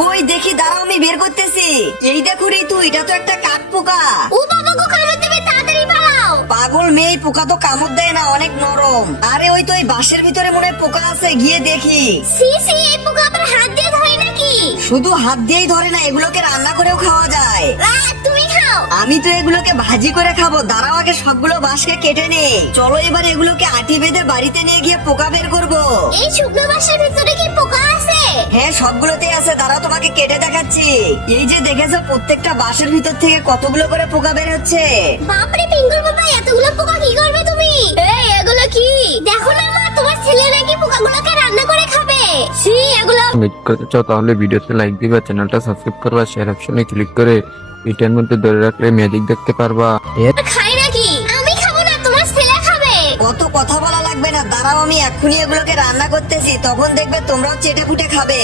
কই দেখি, দাঁড়াও আমি বের করতেছি। এই দেখো ঋতু, এটা তো একটা কাঠ পোকা। ও বাবা গো, কামড় দেবে, তাড়াতাড়ি পালাও। পাগল মেয়ে, এই পোকা তো কামড় দেয় না, অনেক নরম। আরে ওই তো ওই বাঁশের ভিতরে মনে হয় পোকা আছে, গিয়ে দেখি। সি সি, এই পোকা আবার হাত দিয়ে ধরে নাকি? শুধু হাত দিয়েই ধরে না, এগুলোকে রান্না করেও খাওয়া যায়। তুমি খাও। আমি তো এগুলোকে ভাজি করে খাবো। দাঁড়াও আগে সবগুলো বাঁশকে কেটে নেই। চলো এবার এগুলোকে আটি বেঁধে বাড়িতে নিয়ে গিয়ে পোকা বের করবো। এই শুকনো বাসের ভিতরে কি পোকা আছে? হ্যাঁ, সবগুলোতেই আছে। দাঁড়াও তোমাকে কেটে দেখাচ্ছি। এই যে দেখেছো, প্রত্যেকটা বাঁশের ভিতর থেকে কতগুলো করে পোকা বের হচ্ছে। বাপরে পিঙ্গল বাবা, এতগুলো পোকা কি করবে তুমি? এই এগুলো কি? দেখো না মা, তোমার ছেলে নাকি পোকাগুলোকে রান্না করে খাবে। সি, এগুলো মিট করতে চাও তাহলে ভিডিওতে লাইক দিবা, চ্যানেলটা সাবস্ক্রাইব করবা, শেয়ার অপশনে ক্লিক করে এটার মধ্যে ধরে রাখলে ম্যাজিক দেখতে পারবা। খাই নাকি? আমি খাবো না, তোমার ছেলে খাবে। কত কথা বলা লাগবে না, দাঁড়াও আমি এক্ষুনি এগুলোকে রান্না করতেছি, তখন দেখবে তোমরাও চেটে ফুটে খাবে।